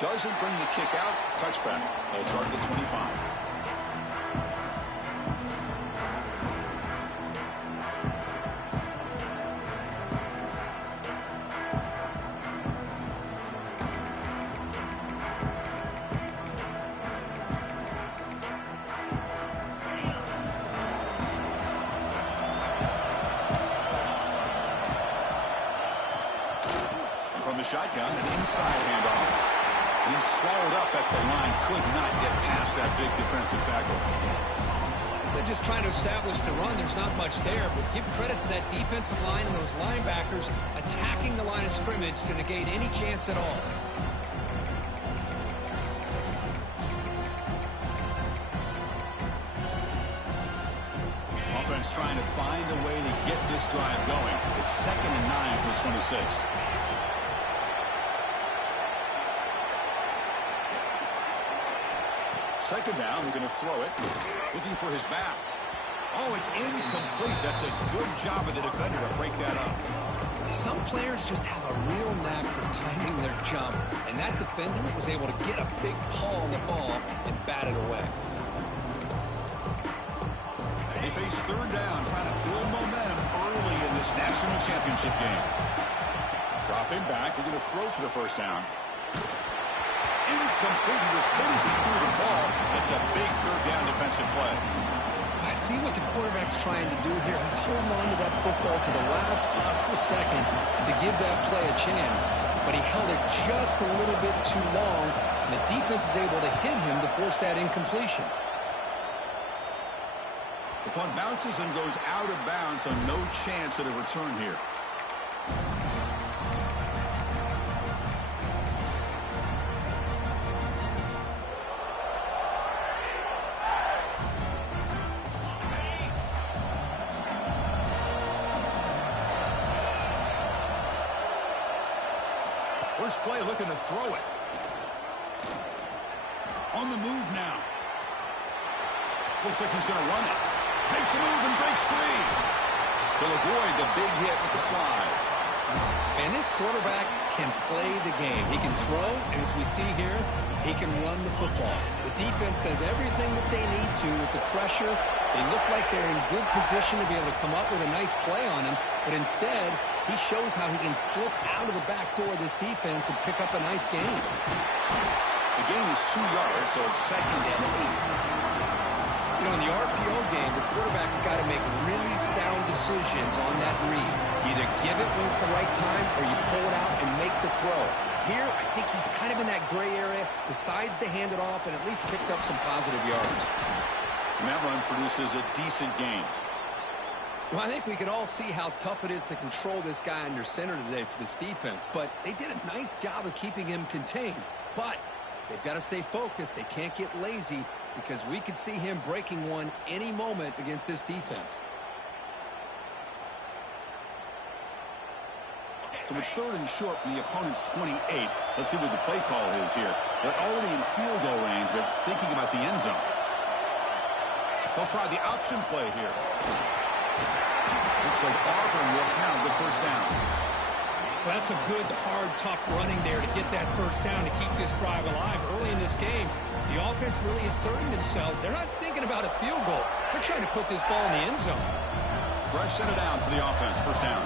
Doesn't bring the kick out. Touchback. They'll start at the 25. From the shotgun, an inside handoff. He's swallowed up at the line. Could not get past that big defensive tackle. They're just trying to establish the run. There's not much there, but give credit to that defensive line and those linebackers attacking the line of scrimmage to negate any chance at all. Offense trying to find a way to get this drive going. It's 2nd and 9 from the 26. Second down, we're going to throw it. Looking for his back. Oh, it's incomplete. That's a good job of the defender to break that up. Some players just have a real knack for timing their jump, and that defender was able to get a big paw on the ball and bat it away. They face third down, trying to build momentum early in this national championship game. Dropping back, they're going to throw for the first down. Incomplete. He was hit as he threw the ball. It's a big third down defensive play. I see what the quarterback's trying to do here. He's holding on to that football to the last possible second to give that play a chance. But he held it just a little bit too long, and the defense is able to hit him to force that incompletion. The punt bounces and goes out of bounds, so no chance at a return here. First play looking to throw it. On the move now. Looks like he's going to run it. Makes a move and breaks free. He'll avoid the big hit with the slide. And this quarterback can play the game. He can throw, and as we see here, he can run the football. The defense does everything that they need to with the pressure. They look like they're in good position to be able to come up with a nice play on him, but instead, he shows how he can slip out of the back door of this defense and pick up a nice gain. The gain is 2 yards, so it's 2nd and 8. You know, in the RPO game, the quarterback's got to make really sound decisions on that read. Either give it when it's the right time or you pull it out and make the throw. Here, I think he's kind of in that gray area, decides to hand it off and at least picked up some positive yards. And that run produces a decent gain. Well, I think we can all see how tough it is to control this guy under center today for this defense, but they did a nice job of keeping him contained. But they've got to stay focused. They can't get lazy because we could see him breaking one any moment against this defense. So it's 3rd and short from the opponent's 28. Let's see what the play call is here. They're already in field goal range, but thinking about the end zone. They'll try the option play here. Looks like Auburn will have the first down. Well, that's a good, hard, tough running there to get that first down to keep this drive alive early in this game. The offense really asserting themselves. They're not thinking about a field goal. They're trying to put this ball in the end zone. Fresh set of downs for the offense. First down.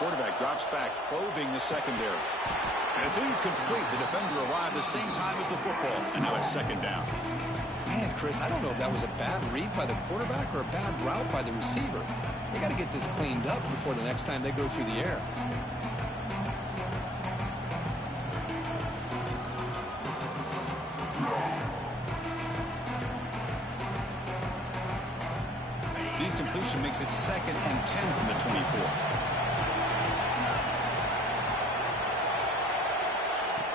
Quarterback drops back, probing the secondary. And it's incomplete. The defender arrived the same time as the football. And now it's 2nd down. Man, Chris, I don't know if that was a bad read by the quarterback or a bad route by the receiver. They got to get this cleaned up before the next time they go through the air. The incompletion makes it 2nd and 10 from the 24.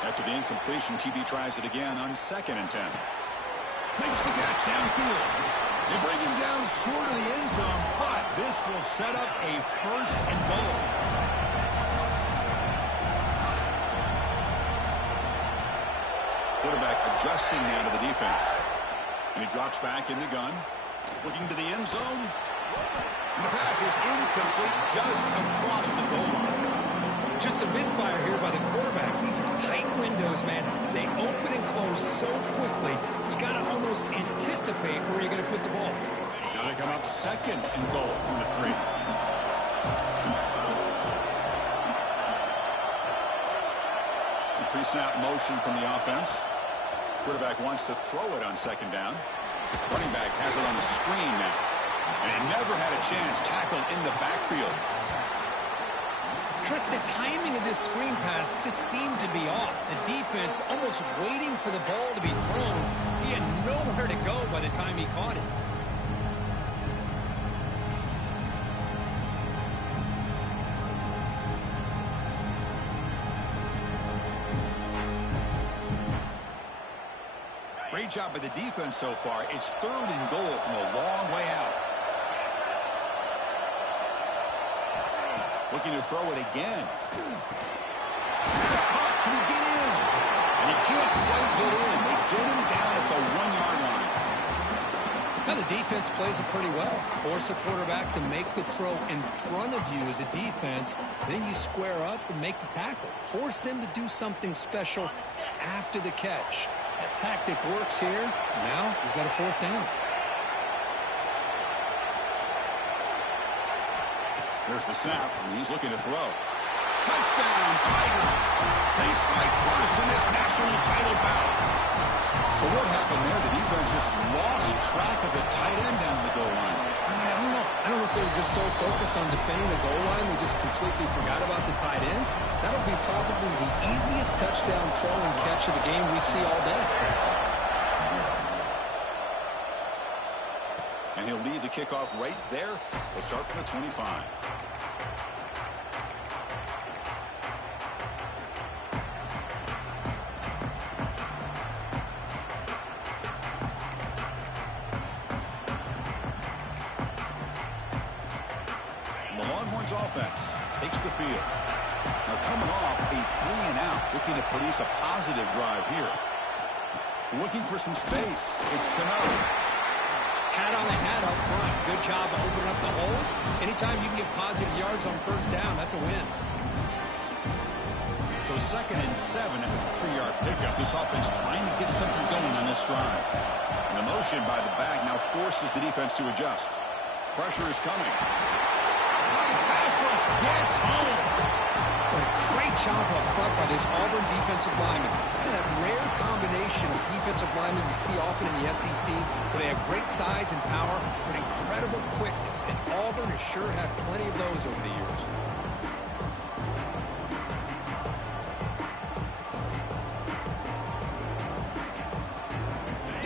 After the incompletion, QB tries it again on 2nd and 10. Makes the catch downfield. They bring him down short of the end zone, but this will set up a 1st and goal. Quarterback adjusting now to the defense. And he drops back in the gun. Looking to the end zone. And the pass is incomplete just across the goal line. Just a misfire here by the quarterback. These are tight windows, man. They open and close so quickly, you got to almost anticipate where you're going to put the ball. Now they come up second and goal from the 3. Pre-snap motion from the offense. Quarterback wants to throw it on second down. Running back has it on the screen now. And he never had a chance. Tackled in the backfield. Chris, the timing of this screen pass just seemed to be off. The defense almost waiting for the ball to be thrown. He had nowhere to go by the time he caught it. Great job by the defense so far. It's 3rd and goal from a long way out. Looking to throw it again. Pass hot. Can he get in? And he can't quite get in. They get him down at the 1-yard line. Now the defense plays it pretty well. Force the quarterback to make the throw in front of you as a defense. Then you square up and make the tackle. Force them to do something special after the catch. That tactic works here. Now we've got a 4th down. There's the snap, and he's looking to throw. Touchdown, Tigers! They strike first in this national title bout. So what happened there? The defense just lost track of the tight end down the goal line. I don't know if they were just so focused on defending the goal line they just completely forgot about the tight end. That'll be probably the easiest touchdown throw and catch of the game we see all day. And he'll lead the kickoff right there. They'll start from the 25. The Longhorns offense takes the field. Now coming off a 3-and-out, looking to produce a positive drive here. Looking for some space. It's Cano. Hat on the hat up front. Good job of opening up the holes. Anytime you can get positive yards on 1st down, that's a win. So 2nd and 7 at the 3-yard pickup. This offense trying to get something going on this drive. And the motion by the back now forces the defense to adjust. Pressure is coming. Pass rush gets home. A great job up front by this Auburn defensive lineman. That rare combination of defensive linemen you see often in the SEC, where they have great size and power, but incredible quickness. And Auburn has sure had plenty of those over the years.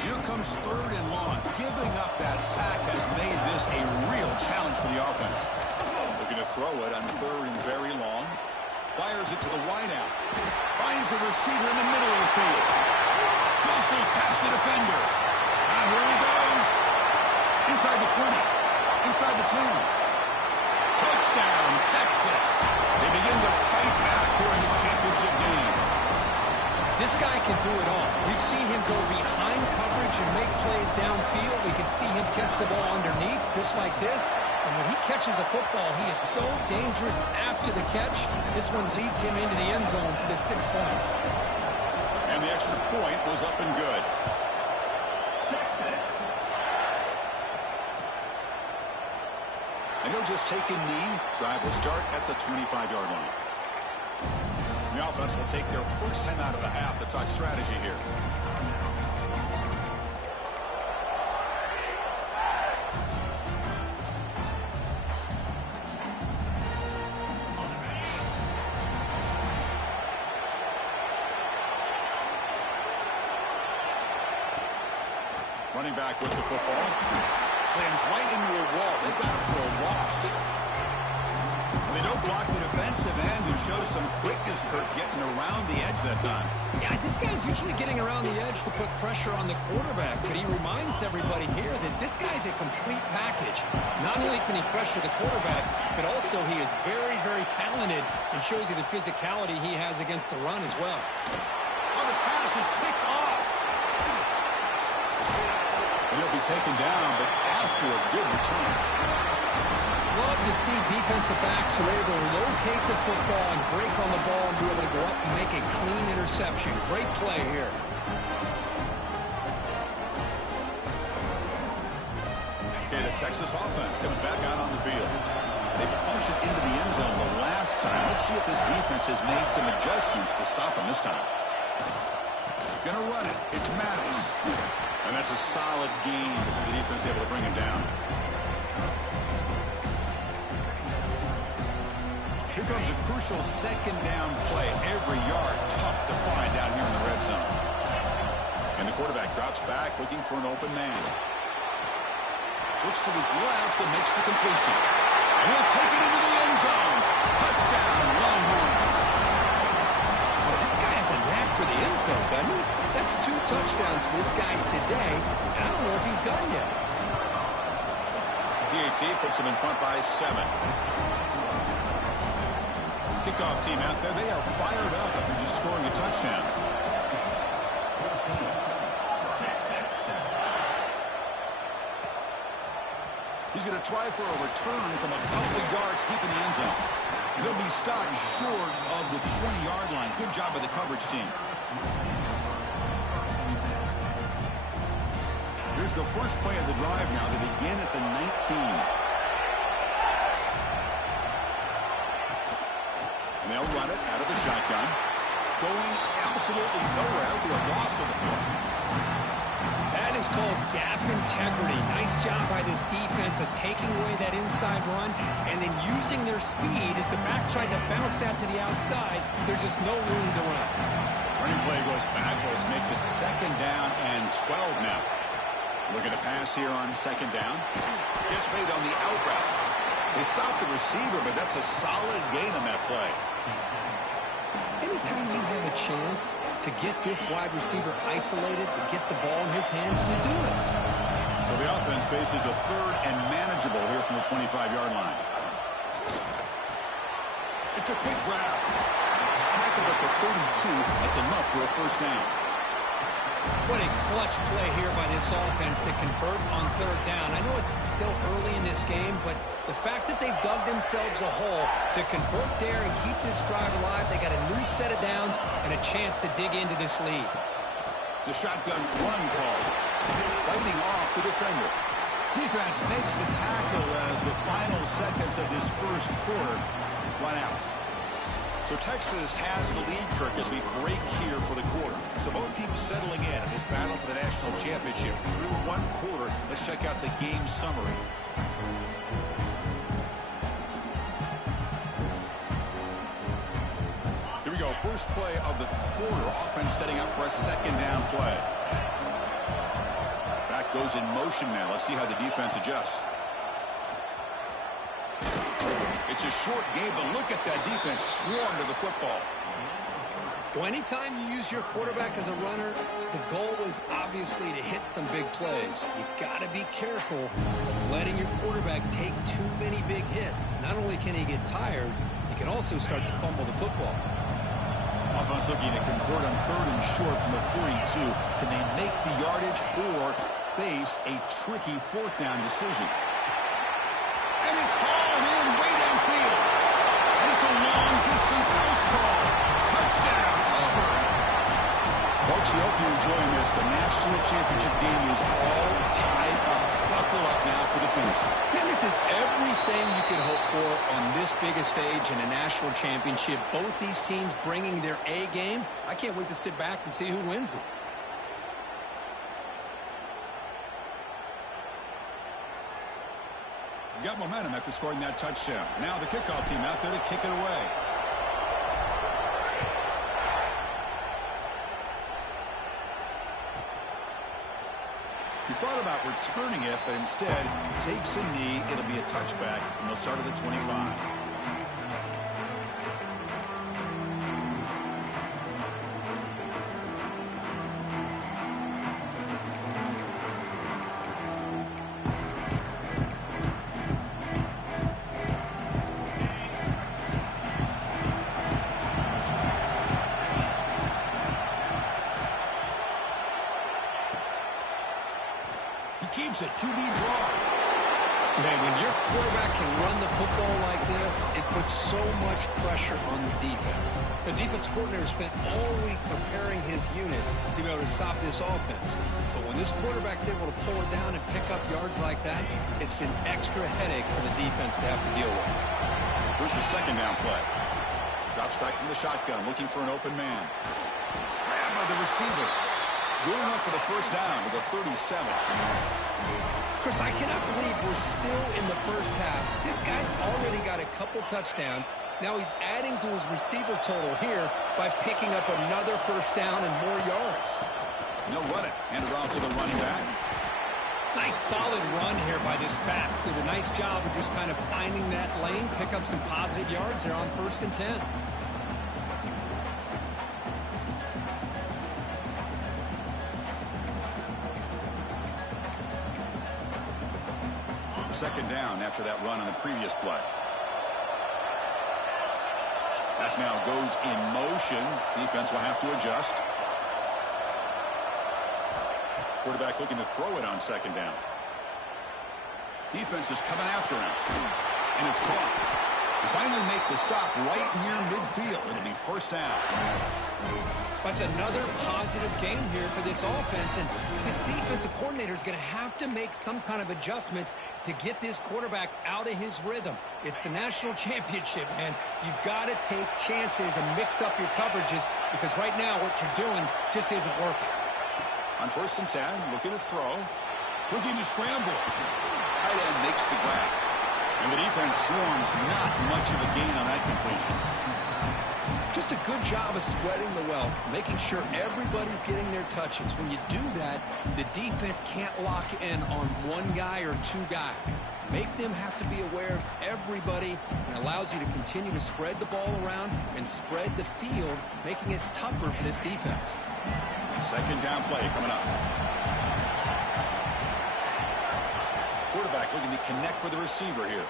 Here comes 3rd and long. Giving up that sack has made this a real challenge for the offense. Looking to throw it on 3rd and very long. Fires it to the wideout. Finds a receiver in the middle of the field. Muscles past the defender. Now here he goes. Inside the 20. Inside the 10. Touchdown, Texas. They begin to fight back here in this championship game. This guy can do it all. We've seen him go behind coverage and make plays downfield. We can see him catch the ball underneath, just like this. And when he catches a football, he is so dangerous after the catch. This one leads him into the end zone for the 6 points. And the extra point was up and good. And he'll just take a knee. Drive will start at the 25-yard line. The offense will take their first 10 out of the half to talk strategy here. Running back with the football. Slams right into a wall. They've got him for a loss. They don't block the defensive end, who shows some quickness, Kurt, getting around the edge that time. Yeah, this guy's usually getting around the edge to put pressure on the quarterback, but he reminds everybody here that this guy's a complete package. Not only can he pressure the quarterback, but also he is very, very talented and shows you the physicality he has against the run as well. Oh, the pass is picked off. And he'll be taken down, but after a good return. Love to see defensive backs who are able to locate the football and break on the ball and be able to go up and make a clean interception. Great play here. Okay, the Texas offense comes back out on the field. They punched it into the end zone the last time. Let's see if this defense has made some adjustments to stop them this time. Gonna run it. It's Maddox. And that's a solid gain for the defense able to bring him down. Here comes a crucial second down play. Every yard tough to find down here in the red zone. And the quarterback drops back looking for an open man. Looks to his left and makes the completion. And he'll take it into the end zone. Touchdown, Longhorns. Well, this guy has a knack for the end zone, doesn't he? That's 2 touchdowns for this guy today, and I don't know if he's done yet. PAT puts him in front by 7. Kickoff team out there, they are fired up after just scoring a touchdown. He's going to try for a return from a couple of yards deep in the end zone. And he'll be stopped short of the 20-yard line. Good job by the coverage team. Here's the first play of the drive now. They begin at the 19. And they'll run it out of the shotgun. Going absolutely nowhere. It'll be a loss of the play. That is called gap integrity. Nice job by this defense of taking away that inside run and then using their speed as the back tried to bounce out to the outside. There's just no room to run. Running play goes backwards, makes it second down and 12 now. Look at the pass here on second down. Gets made on the out route. They stopped the receiver, but that's a solid gain on that play. Anytime you have a chance to get this wide receiver isolated, to get the ball in his hands, you do it. So the offense faces a third and manageable here from the 25-yard line. It's a quick grab. Tackled at the 32. That's enough for a first down. What a clutch play here by this offense to convert on third down. I know it's still early in this game, but the fact that they've dug themselves a hole to convert there and keep this drive alive, they got a new set of downs and a chance to dig into this lead. It's a shotgun run call. Fighting off the defender. Defense makes the tackle as the final seconds of this first quarter run out. So Texas has the lead, Kirk, as we break here for the quarter. So both teams settling in this battle for the national championship. Through one quarter, let's check out the game summary. Here we go. First play of the quarter. Offense setting up for a second down play. Back goes in motion now. Let's see how the defense adjusts. It's a short game, but look at that defense swarm to the football. Well, anytime you use your quarterback as a runner, the goal is obviously to hit some big plays. You got to be careful of letting your quarterback take too many big hits. Not only can he get tired, he can also start to fumble the football. Offense looking to convert on third and short from the 42. Can they make the yardage or face a tricky fourth down decision? And it's hauled in way downfield. And it's a long-distance house call. Touchdown, Auburn. Folks, we hope you're enjoying this. The national championship game is all tied up. Buckle up now for the finish. Man, this is everything you could hope for on this biggest stage in a national championship. Both these teams bringing their A game. I can't wait to sit back and see who wins it. Got momentum after scoring that touchdown. Now the kickoff team out there to kick it away. He thought about returning it, but instead takes a knee. It'll be a touchback, and they'll start at the 25. Keeps it, QB draw. Man, when your quarterback can run the football like this, it puts so much pressure on the defense. The defense coordinator spent all week preparing his unit to be able to stop this offense. But when this quarterback's able to pull it down and pick up yards like that, it's an extra headache for the defense to have to deal with. Here's the second down play. Drops back from the shotgun, looking for an open man. Grabbed by the receiver. Going up for the first down to the 37. Chris, I cannot believe we're still in the first half. This guy's already got a couple touchdowns. Now he's adding to his receiver total here by picking up another first down and more yards. They'll run it. Hand it off to the running back. Nice solid run here by this back. Did a nice job of just kind of finding that lane, pick up some positive yards there on 1st and 10. Second down after that run on the previous play. That now goes in motion. Defense will have to adjust. Quarterback looking to throw it on second down. Defense is coming after him. And it's caught. They finally make the stop right near midfield. It'll be first down. That's another positive game here for this offense, and this defensive coordinator is going to have to make some kind of adjustments to get this quarterback out of his rhythm. It's the national championship, man. You've got to take chances and mix up your coverages because right now what you're doing just isn't working. On 1st and 10, looking to throw. Looking to scramble. Tight end makes the grab. And the defense swarms not much of a gain on that completion. Just a good job of spreading the wealth, making sure everybody's getting their touches. When you do that, the defense can't lock in on one guy or two guys. Make them have to be aware of everybody and allows you to continue to spread the ball around and spread the field, making it tougher for this defense. Second down play coming up. Quarterback looking to connect with the receiver here.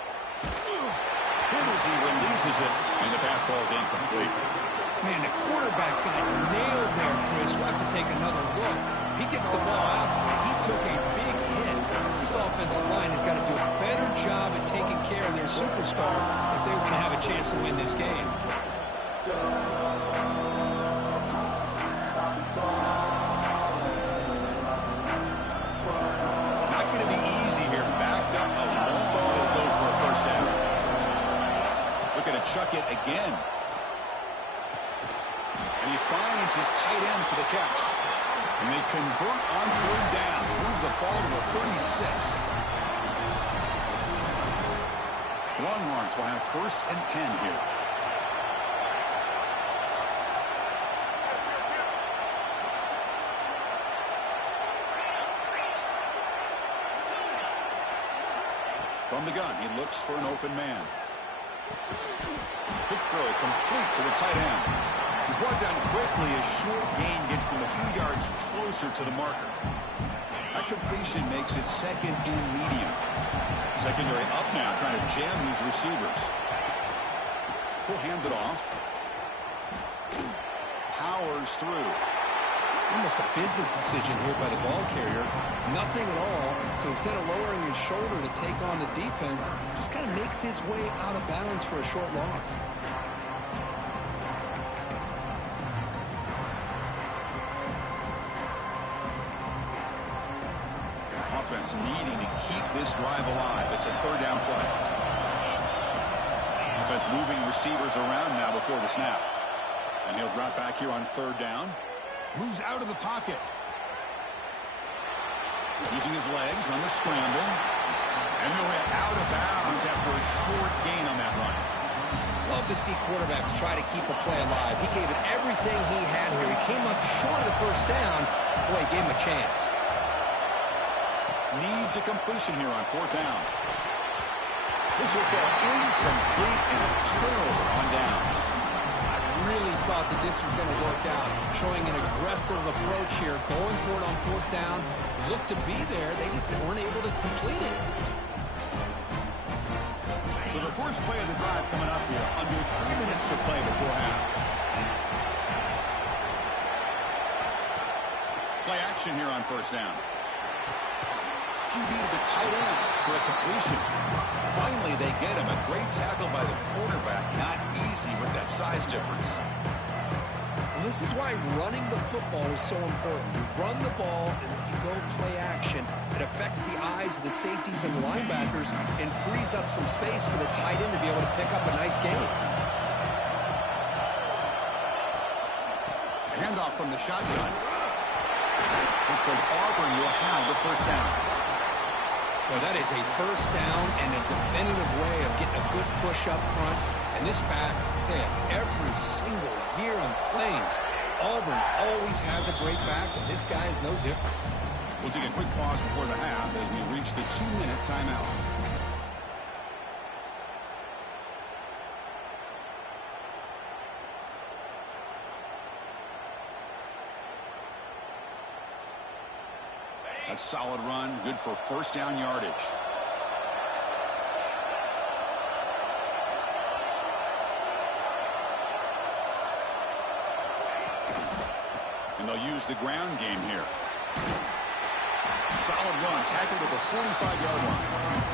Good as he releases it, and the pass ball is incomplete. Man, the quarterback got nailed there, Chris. We'll have to take another look. He gets the ball out, but he took a big hit. This offensive line has got to do a better job at taking care of their superstar if they want to have a chance to win this game. Not going to be easy here. Backed up a long way to go for a first down. Looking to chuck it again. And he finds his tight end for the catch. And they convert on 3rd down. Move the ball to the 36. Longhorns will have 1st and 10 here. From the gun, he looks for an open man. Quick throw complete to the tight end. He's brought down quickly. A short gain gets them a few yards closer to the marker. That completion makes it 2nd and medium. Secondary up now, trying to jam these receivers. He'll hand it off. Powers through. Almost a business decision here by the ball carrier. Nothing at all. So instead of lowering his shoulder to take on the defense, just kind of makes his way out of bounds for a short loss. Offense needing to keep this drive alive. It's a 3rd down play. Offense moving receivers around now before the snap. And he'll drop back here on 3rd down. Moves out of the pocket. Using his legs on the scramble. And he'll hit out of bounds after a short gain on that run. Love to see quarterbacks try to keep a play alive. He gave it everything he had here. He came up short of the first down. Boy, he gave him a chance. Needs a completion here on 4th down. This will fall incomplete and a turnover on downs. Really thought that this was going to work out. Showing an aggressive approach here. Going for it on 4th down. Looked to be there. They just weren't able to complete it. So the first play of the drive coming up here. Under 3 minutes to play before half. Play action here on 1st down. QB to the tight end for a completion. Finally, they get him. A great tackle by the quarterback. Not easy with that size difference. Well, this is why running the football is so important. You run the ball, and then you go play action. It affects the eyes of the safeties and the linebackers and frees up some space for the tight end to be able to pick up a nice gain. Handoff from the shotgun. Looks like Auburn will have the first down. Well, that is a first down and a definitive way of getting a good push up front. And this back, I tell you, every single year on Plains, Auburn always has a great back, and this guy is no different. We'll take a quick pause before the half as we reach the 2-minute timeout. That's solid run, good for first down yardage. And they'll use the ground game here. Solid run, tackled at the 45-yard line.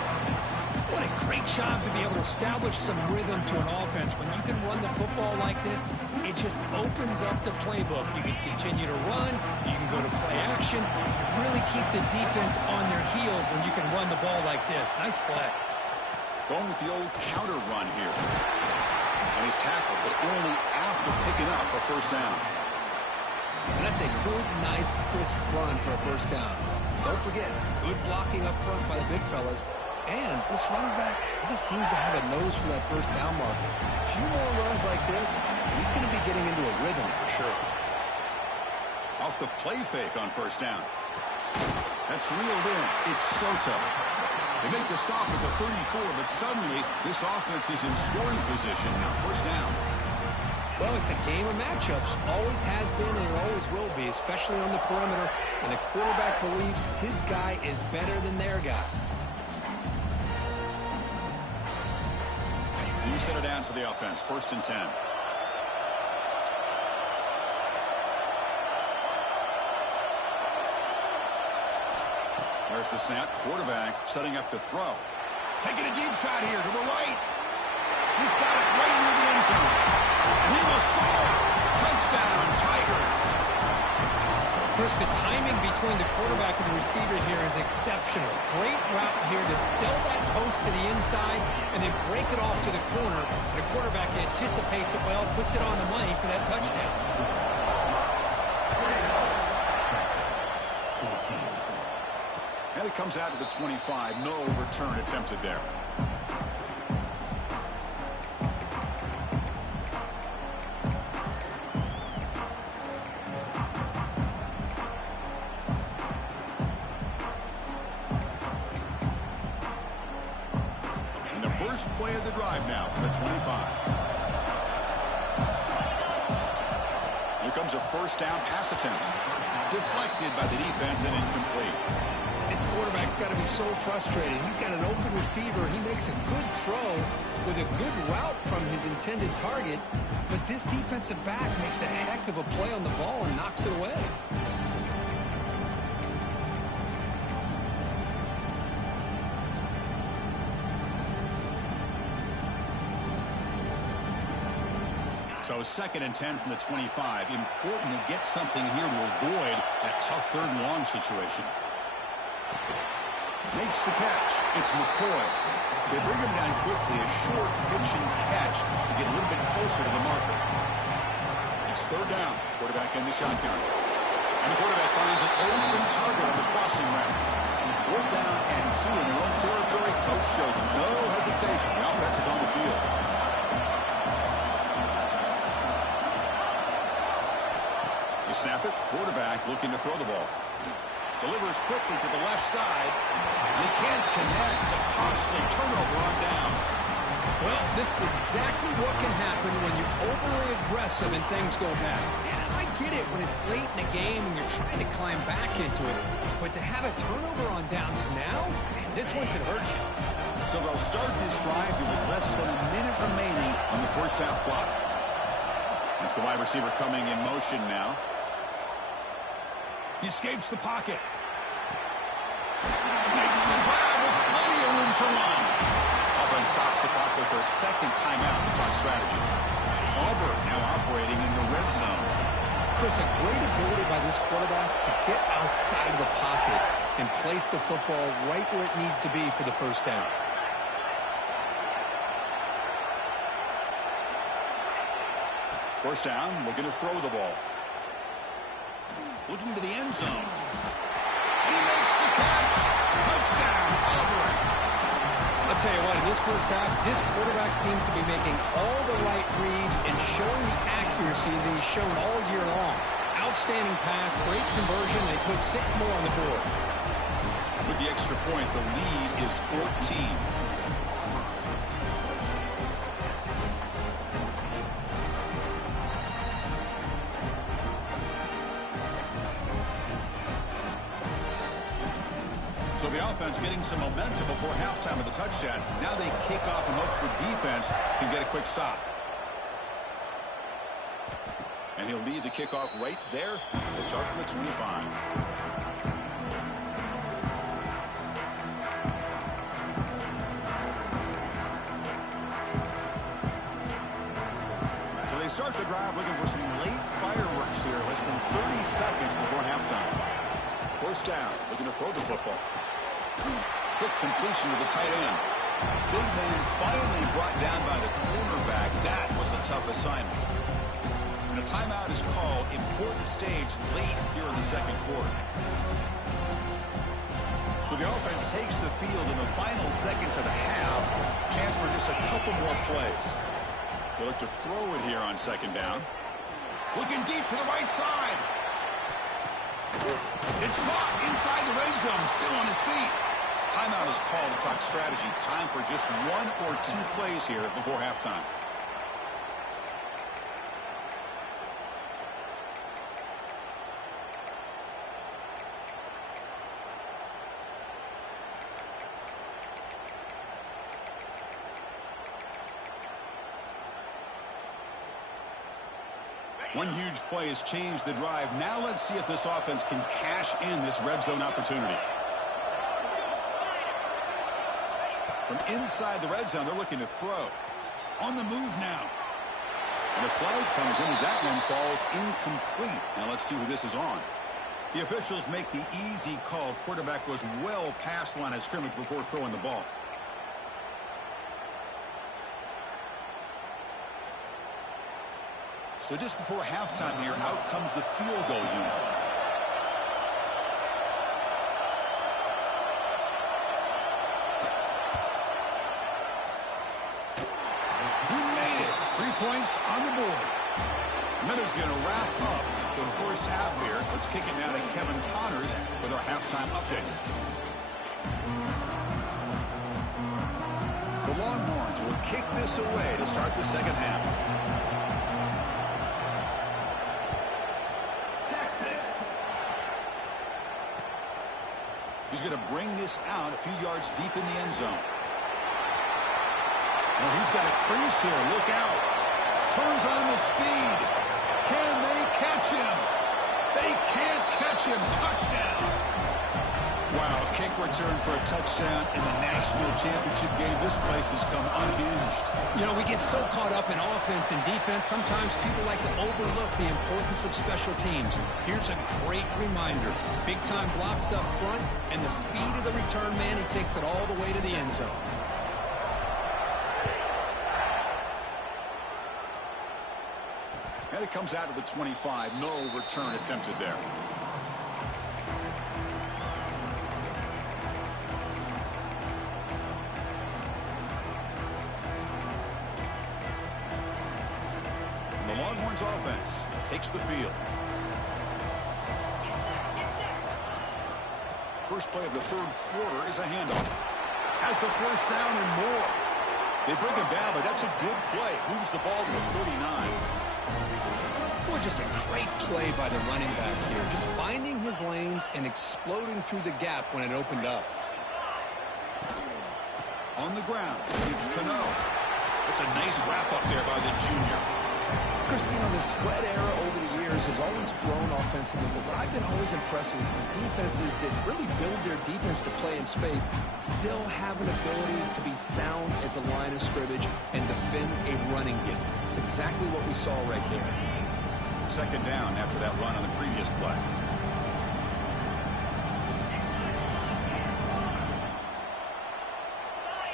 What a great job to be able to establish some rhythm to an offense. When you can run the football like this, it just opens up the playbook. You can continue to run. You can go to play action. You really keep the defense on their heels when you can run the ball like this. Nice play. Going with the old counter run here. And he's tackled, but only after picking up a first down. And that's a good, nice, crisp run for a first down. Don't forget, good blocking up front by the big fellas. And this running back, he just seems to have a nose for that first down marker. A few more runs like this, and he's going to be getting into a rhythm for sure. Off the play fake on first down. That's reeled in. It's Soto. They make the stop at the 34, but suddenly this offense is in scoring position now. First down. Well, it's a game of matchups. Always has been and it always will be, especially on the perimeter. And the quarterback believes his guy is better than their guy. You set it down to the offense. First and 10. There's the snap. Quarterback setting up to throw. Taking a deep shot here to the right. He's got it right near the end zone. And he will score. Touchdown, Tigers. Chris, the timing between the quarterback and the receiver here is exceptional. Great route here to sell that post to the inside and then break it off to the corner. The quarterback anticipates it well, puts it on the money for that touchdown. And it comes out to the 25. No return attempted there. Play of the drive now from the 25. Here comes a first down pass attempt. Deflected by the defense and incomplete. This quarterback's got to be so frustrated. He's got an open receiver. He makes a good throw with a good route from his intended target. But this defensive back makes a heck of a play on the ball and knocks it away. So second and 10 from the 25. Important to get something here to avoid that tough third and long situation. Makes the catch. It's McCoy. They bring him down quickly. A short pitch and catch to get a little bit closer to the marker. It's third down. Quarterback in the shotgun. And the quarterback finds an open target on the crossing route. Fourth down and 2 in their own territory. Coach shows no hesitation. The offense is on the field. You snap it. Quarterback looking to throw the ball. Delivers quickly to the left side. And he can't connect. A costly turnover on downs. Well, this is exactly what can happen when you're overly aggressive and things go bad. And I get it when it's late in the game and you're trying to climb back into it. But to have a turnover on downs now, man, this one could hurt you. So they'll start this drive with less than a minute remaining on the first half clock. That's the wide receiver coming in motion now. He escapes the pocket. Makes to run. Offense stops the clock with their second timeout to talk strategy. Auburn now operating in the red zone. Chris, a great ability by this quarterback to get outside of the pocket and place the football right where it needs to be for the first down. First down, looking to throw the ball. Looking to the end zone. And he makes the catch. Touchdown, Auburn. I'll tell you what, in this first half, this quarterback seems to be making all the right reads and showing the accuracy that he's shown all year long. Outstanding pass, great conversion. They put 6 more on the board. With the extra point, the lead is 14. So the offense getting some momentum before halftime of the touchdown. Now they kick off in hopes the defense can get a quick stop. And he'll lead the kickoff right there. They'll start from the 25. So they start the drive looking for some late fireworks here. Less than 30 seconds before halftime. First down, looking to throw the football. Quick completion to the tight end. Big man finally brought down by the cornerback. That was a tough assignment. And a timeout is called. Important stage late here in the second quarter. So the offense takes the field in the final seconds of the half. Chance for just a couple more plays. They look to throw it here on second down. Looking deep to the right side. It's caught inside the red zone, still on his feet. Timeout is called to talk strategy. Time for just 1 or 2 plays here before halftime. One huge play has changed the drive. Now let's see if this offense can cash in this red zone opportunity. From inside the red zone, they're looking to throw. On the move now. And a flag comes in as that one falls incomplete. Now let's see who this is on. The officials make the easy call. Quarterback was well past the line of scrimmage before throwing the ball. So just before halftime here, out comes the field goal unit. He made it. 3 points on the board. Minutes going to wrap up the first half here. Let's kick it now to Kevin Connors with our halftime update. The Longhorns will kick this away to start the second half. He's going to bring this out a few yards deep in the end zone. Well, he's got a crease here. Look out. Turns on the speed. Can they catch him? They can't catch him. Touchdown. Wow, kick return for a touchdown in the national championship game. This place has come unhinged. You know, we get so caught up in offense and defense, sometimes people like to overlook the importance of special teams. Here's a great reminder. Big-time blocks up front, and the speed of the return man, he takes it all the way to the end zone. And it comes out of the 25. No return attempted there. Longhorns offense takes the field. First play of the third quarter is a handoff. Has the first down and more. They bring him down, but that's a good play. Moves the ball to the 39. Boy, just a great play by the running back here. Just finding his lanes and exploding through the gap when it opened up. On the ground, it's Cano. It's a nice wrap up there by the junior. Chris, the spread era over the years has always grown offensively, but what I've been always impressed with defenses that really build their defense to play in space still have an ability to be sound at the line of scrimmage and defend a running game. It's exactly what we saw right there. Second down after that run on the previous play.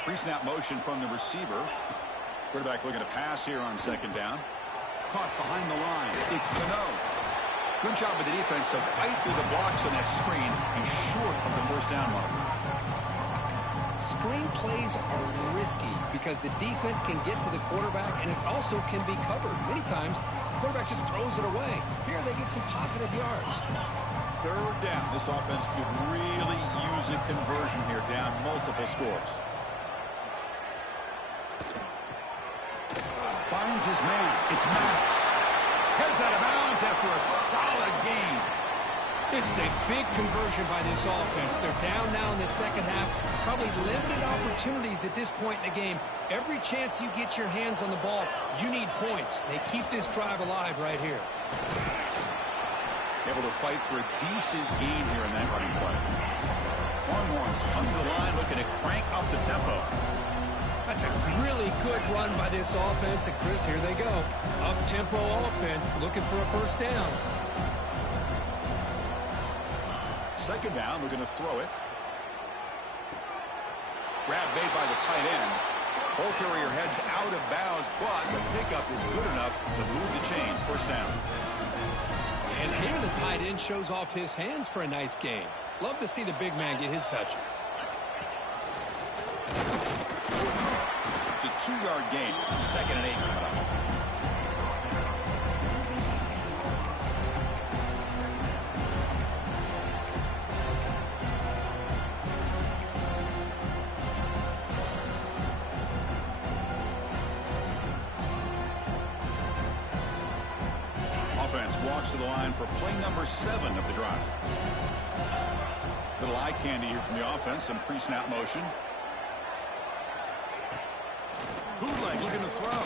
Pre-snap motion from the receiver. Quarterback looking to pass here on second down. Caught behind the line. It's Pinot. Good job with the defense to fight through the blocks on that screen. He's short of the first down marker. Screen plays are risky because the defense can get to the quarterback and it also can be covered. Many times, the quarterback just throws it away. Here they get some positive yards. Third down. This offense could really use a conversion here, down multiple scores. Finds his man. It's Max. Heads out of bounds after a solid game. This is a big conversion by this offense. They're down now in the second half. Probably limited opportunities at this point in the game. Every chance you get your hands on the ball, you need points. They keep this drive alive right here. Able to fight for a decent gain here in that running play. Longhorns come to the line looking to crank up the tempo. That's a really good run by this offense. And, Chris, here they go. Up-tempo offense looking for a first down. Second down, we're going to throw it. Grab made by the tight end. Ball carrier heads out of bounds, but the pickup is good enough to move the chains. First down. And here the tight end shows off his hands for a nice game. Love to see the big man get his touches. It's a 2-yard gain. Second and 8 coming up. Offense walks to the line for play number 7 of the drive. Little eye candy here from the offense. Some pre-snap motion. Bootleg looking to throw.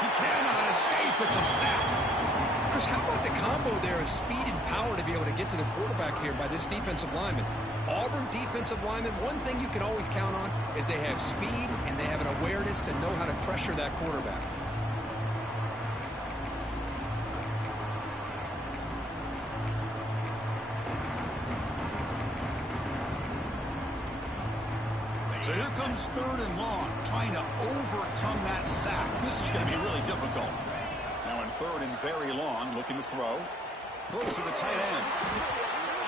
He cannot escape. It's a sack. Chris, how about the combo there of speed and power to be able to get to the quarterback here by this defensive lineman? Auburn defensive lineman, one thing you can always count on is they have speed and they have an awareness to know how to pressure that quarterback. So here comes third and long, trying to overcome that sack. This is going to be really difficult. Now in third and very long, looking to throw. Throws to the tight end.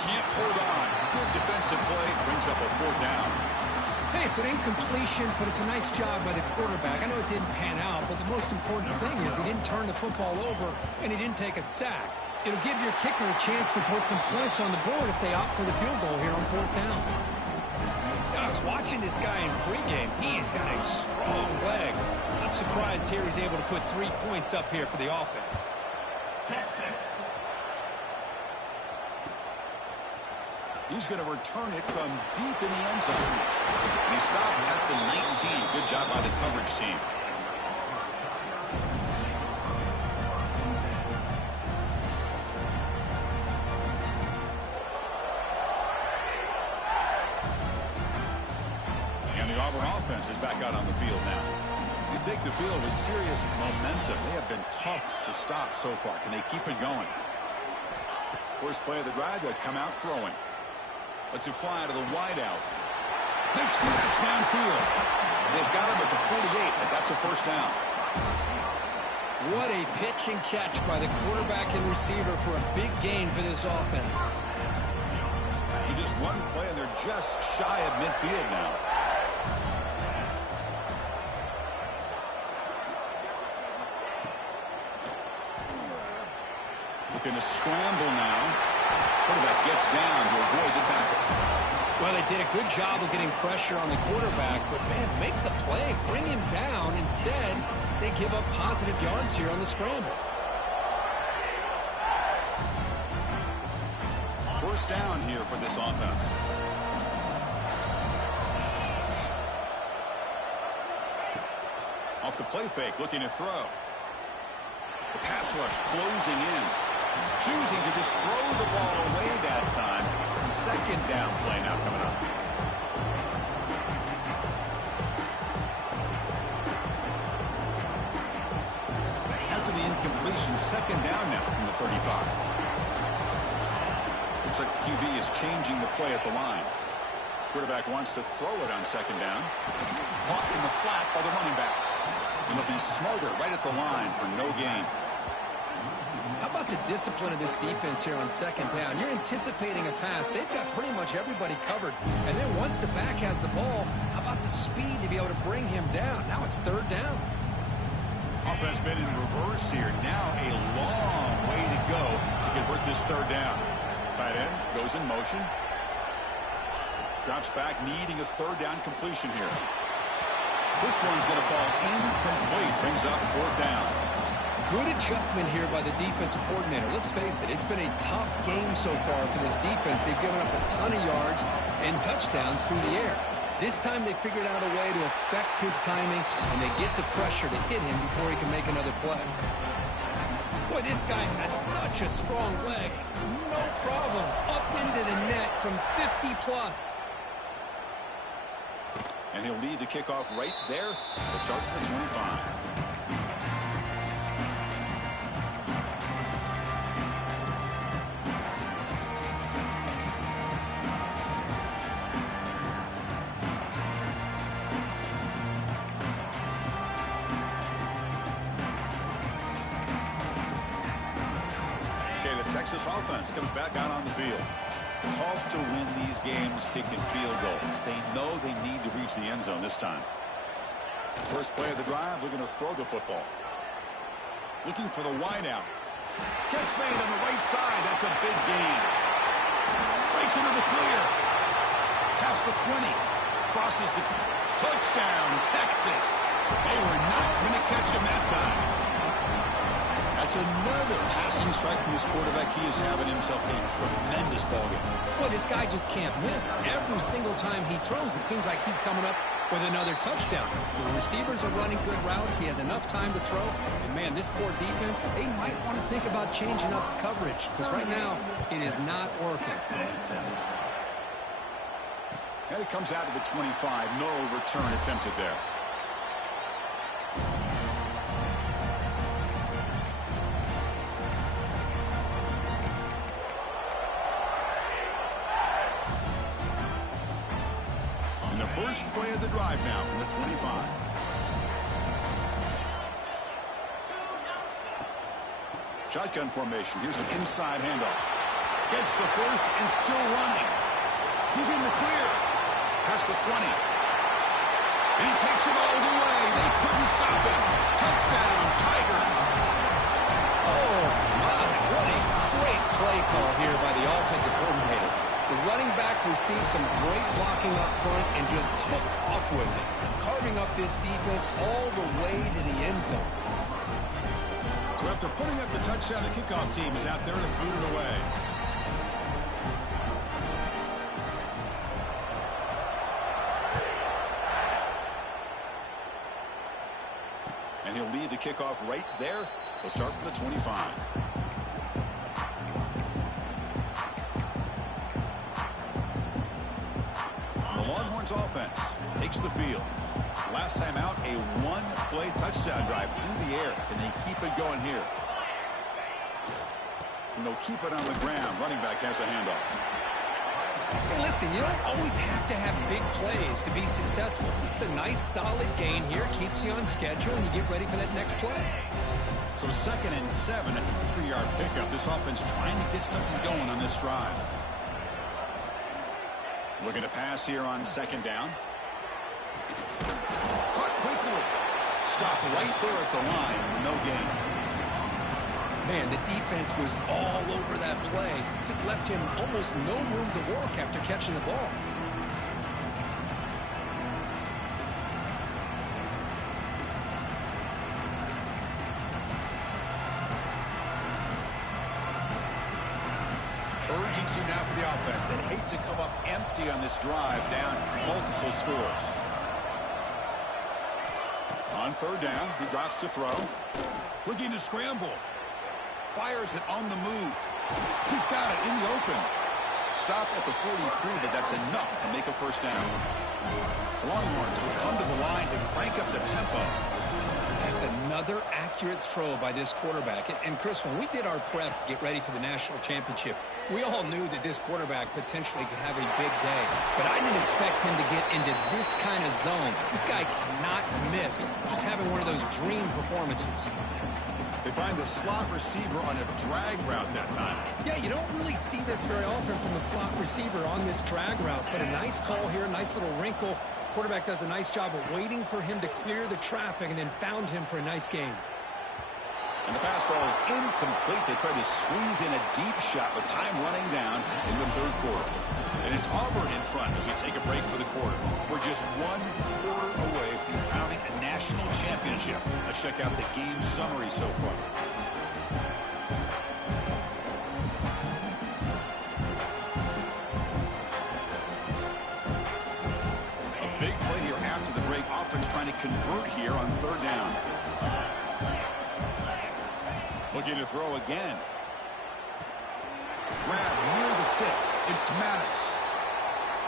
Can't hold on. Good defensive play. Brings up a fourth down. Hey, it's an incompletion, but it's a nice job by the quarterback. I know it didn't pan out, but the most important thing is he didn't turn the football over and he didn't take a sack. It'll give your kicker a chance to put some points on the board if they opt for the field goal here on fourth down. I was watching this guy in pregame. He's got a strong leg. I'm surprised here he's able to put 3 points up here for the offense. He's going to return it from deep in the end zone. And he stopped at the 19. Good job by the coverage team. And the Auburn offense is back out on the field now. You take the field with serious momentum. They have been tough to stop so far. Can they keep it going? First play of the drive, they'll come out throwing. Lets it fly to the wideout. Makes the catch downfield. They've got him at the 48, but that's a first down. What a pitch and catch by the quarterback and receiver for a big gain for this offense. To just one play, and they're just shy of midfield now. Looking to scramble now. Quarterback gets down to avoid the tackle. Well, they did a good job of getting pressure on the quarterback, but, man, make the play. Bring him down. Instead, they give up positive yards here on the scramble. First down here for this offense. Off the play fake, looking to throw. The pass rush closing in. Choosing to just throw the ball away that time. Second down play now coming up. After the incompletion, second down now from the 35. Looks like the QB is changing the play at the line. Quarterback wants to throw it on second down. Caught in the flat by the running back. And they'll be smarter right at the line for no gain. How about the discipline of this defense here on second down? You're anticipating a pass. They've got pretty much everybody covered. And then once the back has the ball, how about the speed to be able to bring him down? Now it's third down. Offense been in reverse here. Now a long way to go to convert this third down. Tight end goes in motion. Drops back, needing a third down completion here. This one's going to fall incomplete. Brings up fourth down. Good adjustment here by the defensive coordinator. Let's face it, it's been a tough game so far for this defense. They've given up a ton of yards and touchdowns through the air. This time they figured out a way to affect his timing, and they get the pressure to hit him before he can make another play. Boy, this guy has such a strong leg. No problem. Up into the net from 50 plus. And he'll lead the kickoff right there. We'll start at the 25. Texas offense comes back out on the field. Tough to win these games kicking field goals. They know they need to reach the end zone this time. First play of the drive, looking to throw the football. Looking for the wide out. Catch made on the right side. That's a big gain. Breaks into the clear. Past the 20. Crosses the touchdown, Texas. They were not going to catch him that time. That's another passing strike from this quarterback. He is having himself a tremendous ballgame. Well, this guy just can't miss. Every single time he throws, it seems like he's coming up with another touchdown. The receivers are running good routes. He has enough time to throw. And, man, this poor defense, they might want to think about changing up coverage because right now it is not working. And it comes out of the 25. No return attempted there. First play of the drive now from the 25. Shotgun formation. Here's an inside handoff. Gets the first and still running. He's in the clear. Past the 20. And he takes it all the way. They couldn't stop him. Touchdown, Tigers. Oh, my. What a great play call here by the offensive coordinator. The running back received some great blocking up front and just took off with it, carving up this defense all the way to the end zone. So after putting up the touchdown, the kickoff team is out there to boot it away. And he'll lead the kickoff right there. He'll start from the 25. Offense takes the field. Last time out, a one-play touchdown drive through the air. Can they keep it going here? And they'll keep it on the ground. Running back has the handoff. Hey, listen, you don't always have to have big plays to be successful. It's a nice, solid gain here. Keeps you on schedule, and you get ready for that next play. So 2nd and 7 at the 3-yard pickup. This offense trying to get something going on this drive. Looking to pass here on 2nd down. Caught quickly. Stopped right there at the line. No gain. Man, the defense was all over that play. Just left him almost no room to work after catching the ball. Urgency now for the offense. They'd hate to come up empty on this drive, down multiple scores. On On third down, he drops to throw. Looking to scramble. Fires it on the move. He's got it in the open. Stop at the 43, but that's enough to make a first down. Longhorns will come to the line to crank up the tempo. That's another accurate throw by this quarterback. And Chris, when we did our prep to get ready for the national championship, we all knew that this quarterback potentially could have a big day. But I didn't expect him to get into this kind of zone. This guy cannot miss. Just having one of those dream performances. They find the slot receiver on a drag route that time. Yeah, you don't really see this very often from a slot receiver on this drag route. But a nice call here, nice little wrinkle. Quarterback does a nice job of waiting for him to clear the traffic and then found him for a nice gain. And the pass ball is incomplete. They tried to squeeze in a deep shot with time running down in the third quarter. And it's Auburn in front as we take a break for the quarter. We're just 1 quarter away from crowning a national championship. Let's check out the game summary so far. A big play here after the break. Offense trying to convert here on third down. Looking to throw again. Grab near the sticks. It's Maddox.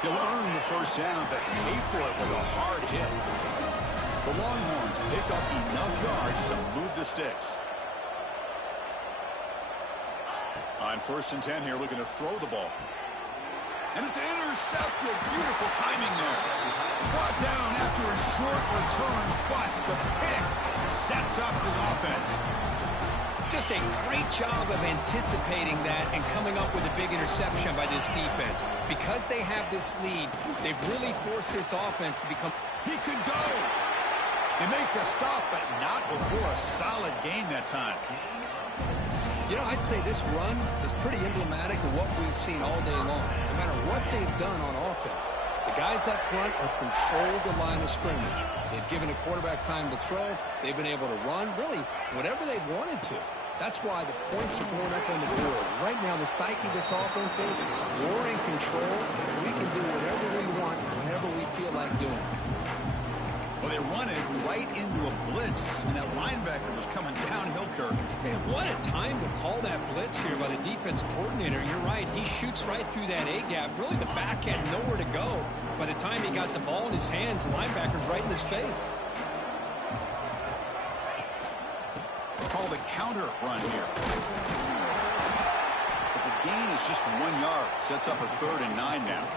He'll earn the first down, but pay for it with a hard hit. The Longhorns pick up enough yards to move the sticks. On 1st and 10 here, looking to throw the ball. And it's intercepted. Beautiful timing there. Brought down after a short return, but the pick sets up his offense. Just a great job of anticipating that and coming up with a big interception by this defense. Because they have this lead, they've really forced this offense to become... He could go. They make the stop, but not before a solid gain that time. You know, I'd say this run is pretty emblematic of what we've seen all day long. No matter what they've done on offense, the guys up front have controlled the line of scrimmage. They've given a quarterback time to throw. They've been able to run, really, whatever they've wanted to. That's why the points are going up on the board. Right now, the psyche of this offense is we're in control. We can do whatever we want, whenever we feel like doing. Well, they run it right into a blitz, and that linebacker was coming downhill, Kirk. Man, what a time to call that blitz here by the defensive coordinator. You're right. He shoots right through that A-gap. Really, the back had nowhere to go. By the time he got the ball in his hands, the linebacker's right in his face. Call the counter run here. But the gain is just 1 yard. Sets up a 3rd and 9 now.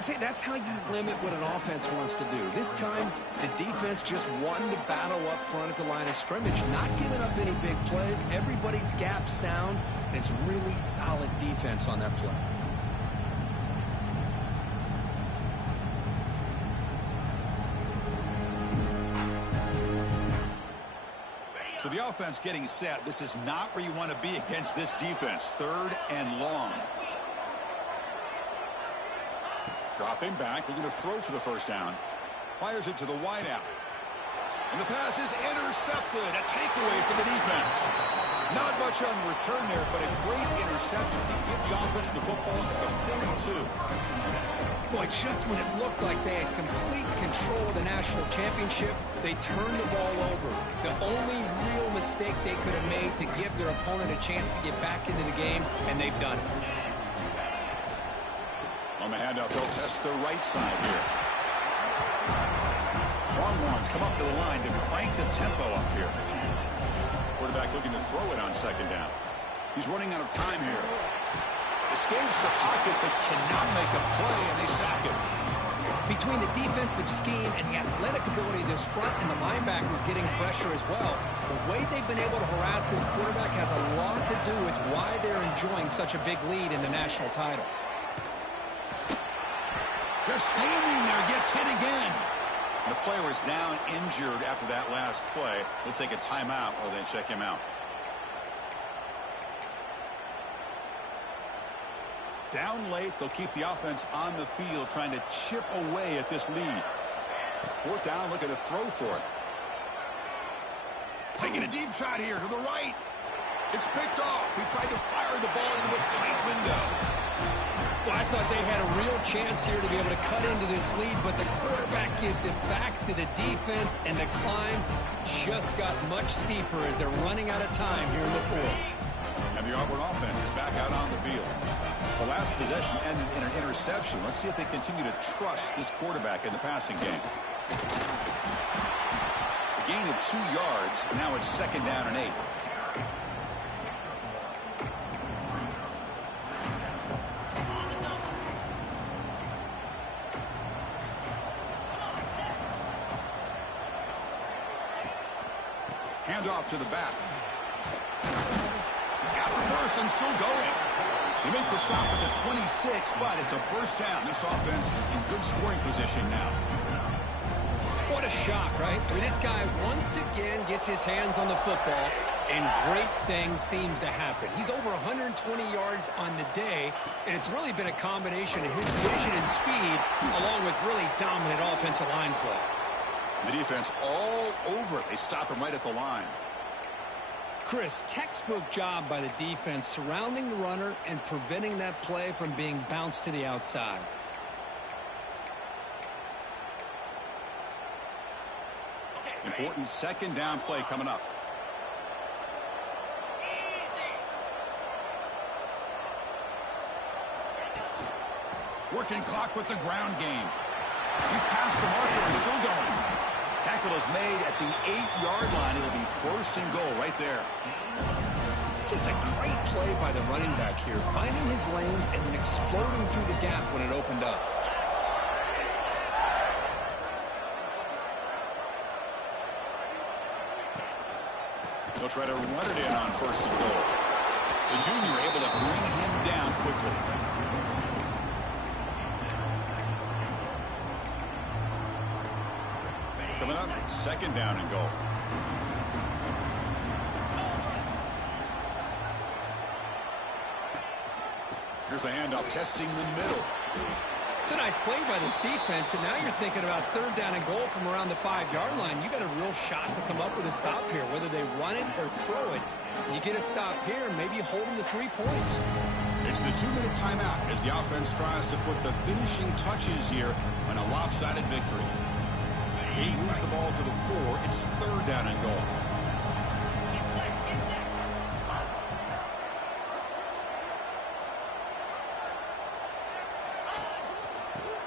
See, that's how you limit what an offense wants to do. This time, the defense just won the battle up front at the line of scrimmage, not giving up any big plays. Everybody's gap sound, and it's really solid defense on that play. So the offense getting set. This is not where you want to be against this defense. 3rd and long. Dropping back, looking to throw for the first down. Fires it to the wideout. And the pass is intercepted. A takeaway for the defense. Not much on return there, but a great interception to give the offense the football at the 42. Boy, just when it looked like they had complete control of the national championship, they turned the ball over. The only real mistake they could have made to give their opponent a chance to get back into the game, and they've done it. On the handoff, they'll test the right side here. Longhorns come up to the line to crank the tempo up here. Quarterback looking to throw it on 2nd down. He's running out of time here. Escapes the pocket, but cannot make a play, and they sack him. Between the defensive scheme and the athletic ability of this front and the linebackers getting pressure as well, the way they've been able to harass this quarterback has a lot to do with why they're enjoying such a big lead in the national title. Just standing there, gets hit again. The player was down injured after that last play. They'll take a timeout or they check him out. Down late, they'll keep the offense on the field trying to chip away at this lead. 4th down, looking to throw for it. Taking a deep shot here to the right. It's picked off. He tried to fire the ball into a tight window. Well, I thought they had a real chance here to be able to cut into this lead, but the quarterback gives it back to the defense, and the climb just got much steeper as they're running out of time here in the fourth. And the Auburn offense is back out on the field. The last possession ended in an interception. Let's see if they continue to trust this quarterback in the passing game. A gain of 2 yards. Now it's 2nd down and 8. Handoff to the back. He's got the first and still going. They make the stop at the 26, but it's a first down. This offense in good scoring position now. What a shock, right? I mean, this guy once again gets his hands on the football, and great things seems to happen. He's over 120 yards on the day, and it's really been a combination of his vision and speed along with really dominant offensive line play. The defense all over it. They stop him right at the line. Chris, textbook job by the defense surrounding the runner and preventing that play from being bounced to the outside. Important 2nd down play coming up. Working clock with the ground game. He's past the marker and still going. Tackle is made at the 8-yard line. It'll be 1st and goal right there. Just a great play by the running back here, finding his lanes and then exploding through the gap when it opened up. They'll try to run it in on 1st and goal. The junior able to bring him down quickly. Coming up, 2nd down and goal. Here's the handoff, testing the middle. It's a nice play by this defense, and now you're thinking about 3rd down and goal from around the 5-yard line. You got a real shot to come up with a stop here, whether they run it or throw it. You get a stop here, maybe hold them to 3 points. It's the 2-minute timeout as the offense tries to put the finishing touches here on a lopsided victory. He moves the ball to the 4. It's 3rd down and goal.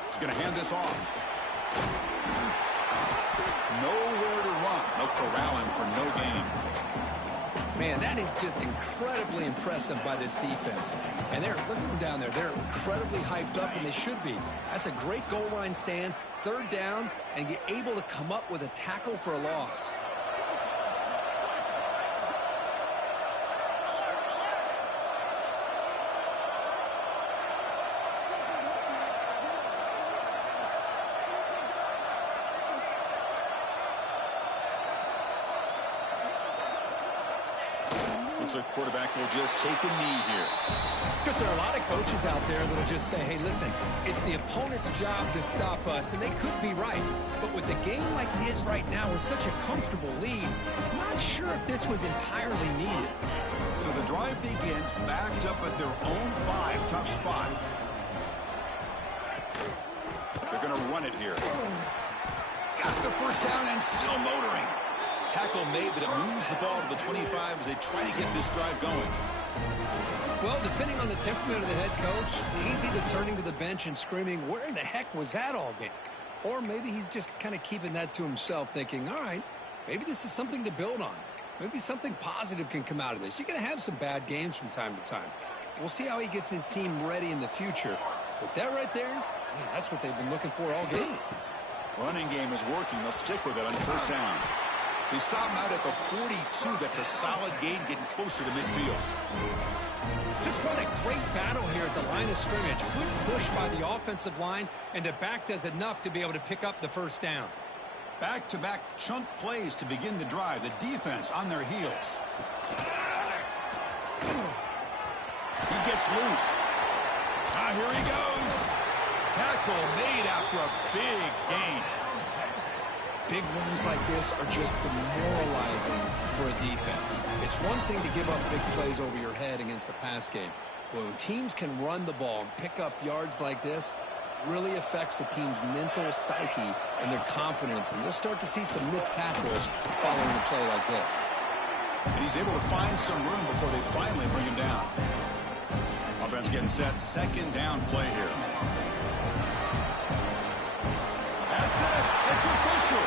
He's going to hand this off. Nowhere to run. No corralling for no gain. Man, that is just incredibly impressive by this defense. And they're looking down there. They're incredibly hyped up, and they should be. That's a great goal line stand, 3rd down, and get able to come up with a tackle for a loss. Looks like the quarterback will just take a knee here. Because there are a lot of coaches out there that will just say, hey, listen, it's the opponent's job to stop us, and they could be right. But with the game like it is right now with such a comfortable lead, I'm not sure if this was entirely needed. So the drive begins backed up at their own 5. Tough spot. They're going to run it here. He's got the first down and still motoring. Tackle made, but it moves the ball to the 25 as they try to get this drive going. Well, depending on the temperament of the head coach, he's either turning to the bench and screaming, where in the heck was that all game? Or maybe he's just kind of keeping that to himself, thinking, all right, maybe this is something to build on. Maybe something positive can come out of this. You're going to have some bad games from time to time. We'll see how he gets his team ready in the future. But that right there, man, that's what they've been looking for all game. Running game is working. They'll stick with it on 1st down. They stop him out at the 42. That's a solid gain, getting closer to midfield. Just what a great battle here at the line of scrimmage. Good push by the offensive line, and the back does enough to be able to pick up the 1st down. Back-to-back chunk plays to begin the drive. The defense on their heels. He gets loose. Here he goes. Tackle made after a big gain. Big runs like this are just demoralizing for a defense. It's one thing to give up big plays over your head against the pass game, When teams can run the ball and pick up yards like this, really affects the team's mental psyche and their confidence. And you'll start to see some missed tackles following a play like this. And he's able to find some room before they finally bring him down. Offense getting set. Second down play here. That's it. It's official.